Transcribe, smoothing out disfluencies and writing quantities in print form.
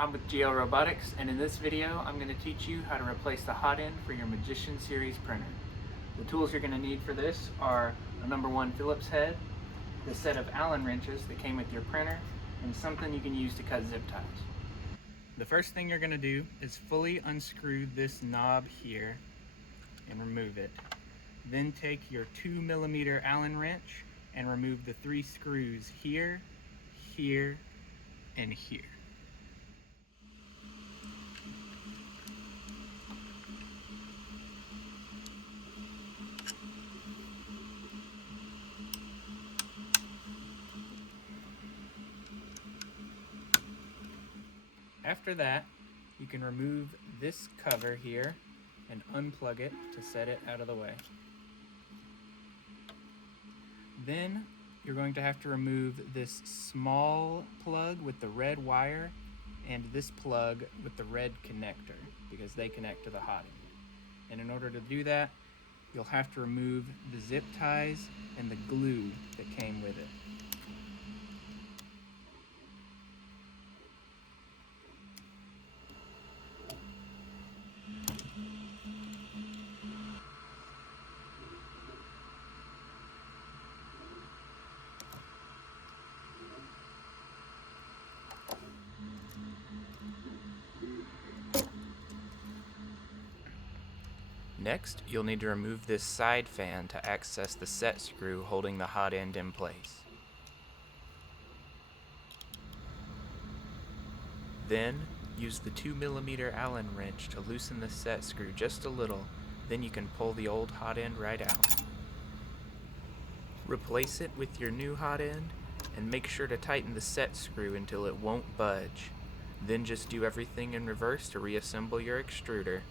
I'm with GL Robotics, and in this video I'm going to teach you how to replace the hot end for your Magician series printer. The tools you're going to need for this are a #1 Phillips head, the set of Allen wrenches that came with your printer, and something you can use to cut zip ties. The first thing you're going to do is fully unscrew this knob here and remove it. Then take your 2mm Allen wrench and remove the 3 screws here, here, and here. After that, you can remove this cover here and unplug it to set it out of the way. Then you're going to have to remove this small plug with the red wire and this plug with the red connector because they connect to the hot end. And in order to do that, you'll have to remove the zip ties and the glue that came with it. Next, you'll need to remove this side fan to access the set screw holding the hot end in place. Then, use the 2mm Allen wrench to loosen the set screw just a little, then you can pull the old hot end right out. Replace it with your new hot end, and make sure to tighten the set screw until it won't budge. Then just do everything in reverse to reassemble your extruder.